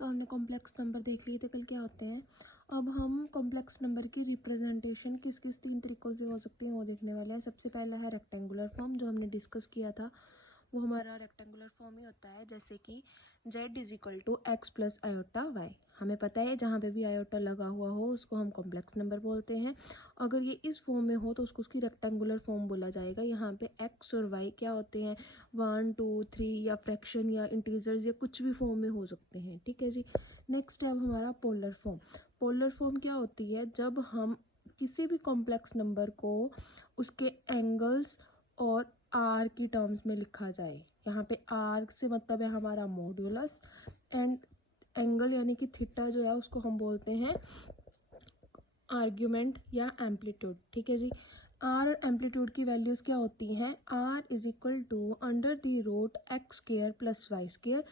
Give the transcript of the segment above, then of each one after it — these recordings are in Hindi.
तो हमने कॉम्प्लेक्स नंबर देख लिए थे कल क्या होते हैं। अब हम कॉम्प्लेक्स नंबर की रिप्रेजेंटेशन किस किस 3 तरीक़ों से हो सकती है वो देखने वाले हैं। सबसे पहला है रेक्टेंगुलर फॉर्म, जो हमने डिस्कस किया था वो हमारा रेक्टेंगुलर फॉर्म ही होता है, जैसे कि z = x + i y। हमें पता है जहाँ पे भी आयोटा लगा हुआ हो उसको हम कॉम्प्लेक्स नंबर बोलते हैं। अगर ये इस फॉर्म में हो तो उसको उसकी रेक्टेंगुलर फॉर्म बोला जाएगा। यहाँ पे x और y क्या होते हैं, 1 2 3 या फ्रैक्शन या इंटीजर्स या कुछ भी फॉर्म में हो सकते हैं। ठीक है जी। नेक्स्ट है हमारा पोलर फॉर्म। पोलर फॉर्म क्या होती है, जब हम किसी भी कॉम्प्लेक्स नंबर को उसके एंगल्स और आर की टर्म्स में लिखा जाए। यहाँ पे आर से मतलब है हमारा मॉड्यूलस, एंड एंगल यानी कि थीटा जो है उसको हम बोलते हैं आर्ग्यूमेंट या एम्पलीट्यूड। ठीक है जी। आर और एम्पलीट्यूड की वैल्यूज़ क्या होती हैं, are = √x² + y²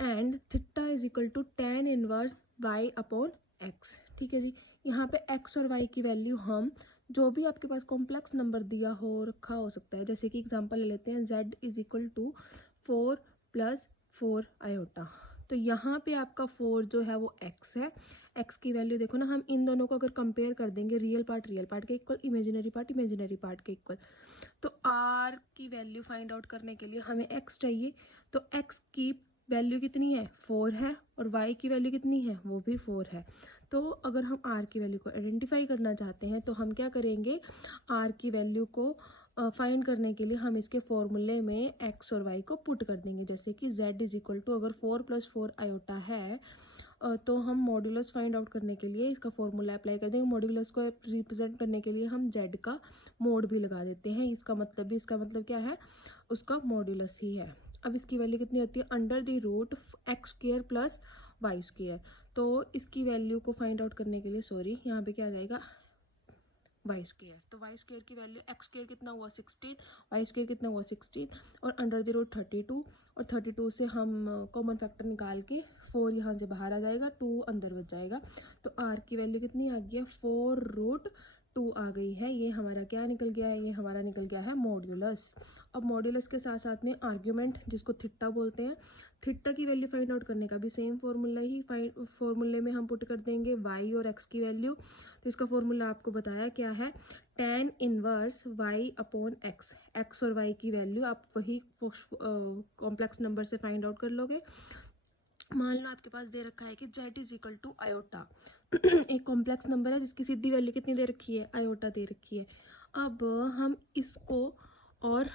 and theta = tan−1y/x। ठीक है जी। यहाँ पे x और y की वैल्यू हम जो भी आपके पास कॉम्प्लेक्स नंबर दिया हो रखा हो सकता है, जैसे कि एग्जांपल ले लेते हैं z = 4 + 4 आयोटा। तो यहाँ पे आपका 4 जो है वो x है। x की वैल्यू देखो ना, हम इन दोनों को अगर कंपेयर कर देंगे, रियल पार्ट के इक्वल, इमेजिनरी पार्ट के इक्वल, तो r की वैल्यू फाइंड आउट करने के लिए हमें x चाहिए। तो x की वैल्यू कितनी है, 4 है, और y की वैल्यू कितनी है, वो भी 4 है। तो अगर हम r की वैल्यू को आइडेंटिफाई करना चाहते हैं तो हम क्या करेंगे, r की वैल्यू को फाइंड करने के लिए हम इसके फॉर्मूले में x और y को पुट कर देंगे। जैसे कि z = अगर 4 + 4 आयोटा है तो हम मॉड्यूलस फाइंड आउट करने के लिए इसका फॉर्मूला अप्लाई कर देंगे। मॉड्यूलस को रिप्रेजेंट करने के लिए हम z का मोड भी लगा देते हैं। इसका मतलब क्या है, उसका मॉड्यूलस ही है। अब इसकी वैल्यू कितनी होती है, √x² + y²। तो इसकी वैल्यू को फाइंड आउट करने के लिए यहाँ पे क्या आ जाएगा, y²। तो y² की वैल्यू, x² कितना हुआ 16, y² कितना हुआ 16, और √32, और 32 से हम कॉमन फैक्टर निकाल के 4 यहाँ से बाहर आ जाएगा, 2 अंदर बच जाएगा। तो r की वैल्यू कितनी आ गई है, 4√2 आ गई है। ये हमारा क्या निकल गया है, ये हमारा निकल गया है मॉड्यूलस। अब मॉड्यूलस के साथ साथ में आर्ग्यूमेंट, जिसको थीटा बोलते हैं, थीटा की वैल्यू फाइंड आउट करने का भी सेम फॉर्मूले में हम पुट कर देंगे y और x की वैल्यू। तो इसका फॉर्मूला आपको बताया क्या है, tan−1y/x। x और y की वैल्यू आप वही कॉम्प्लेक्स नंबर से फाइंड आउट कर लोगे। मान लो आपके पास दे रखा है कि z = आयोटा एक कॉम्प्लेक्स नंबर है जिसकी सीधी वैल्यू कितनी दे रखी है, आयोटा दे रखी है। अब हम इसको और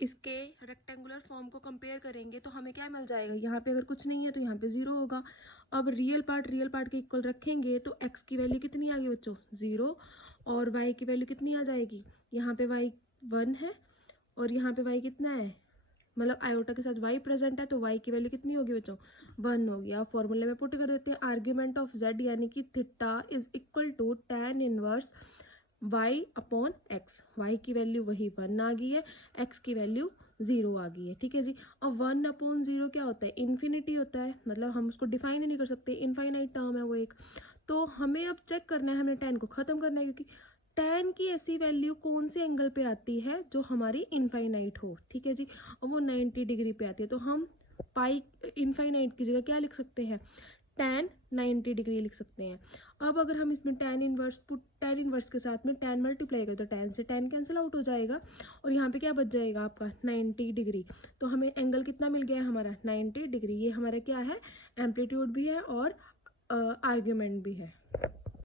इसके रेक्टेंगुलर फॉर्म को कंपेयर करेंगे तो हमें क्या मिल जाएगा, यहाँ पे अगर कुछ नहीं है तो यहाँ पे 0 होगा। अब रियल पार्ट के इक्वल रखेंगे तो x की वैल्यू कितनी आ गई बच्चों, 0, और y की वैल्यू कितनी आ जाएगी, यहाँ पे y 1 है और यहाँ पे y कितना है, मतलब आयोटा के साथ y प्रेजेंट है, तो y की वैल्यू कितनी होगी बच्चों, 1 होगी। आप फॉर्मूले में पुट कर देते हैं, आर्ग्यूमेंट ऑफ z यानी कि थीटा = tan−1 y/x। y की वैल्यू वही 1 आ गई है, x की वैल्यू 0 आ गई है। ठीक है जी। अब 1/0 क्या होता है, इन्फिनिटी होता है, मतलब हम उसको डिफाइन ही नहीं कर सकते, इनफाइनाइट टर्म है वो एक। तो हमें अब चेक करना है, हमने tan को ख़त्म करना है, क्योंकि tan की ऐसी वैल्यू कौन से एंगल पे आती है जो हमारी इनफाइनाइट हो। ठीक है जी। अब वो 90 डिग्री पे आती है, तो हम पाई इनफाइनाइट की जगह क्या लिख सकते हैं, tan 90 डिग्री लिख सकते हैं। अब अगर हम इसमें tan इनवर्स के साथ में tan मल्टीप्लाई करें तो tan से tan कैंसिल आउट हो जाएगा, और यहाँ पे क्या बच जाएगा आपका 90 डिग्री। तो हमें एंगल कितना मिल गया है हमारा, 90 डिग्री। ये हमारा क्या है, एम्पलीट्यूड भी है और आर्ग्यूमेंट भी है।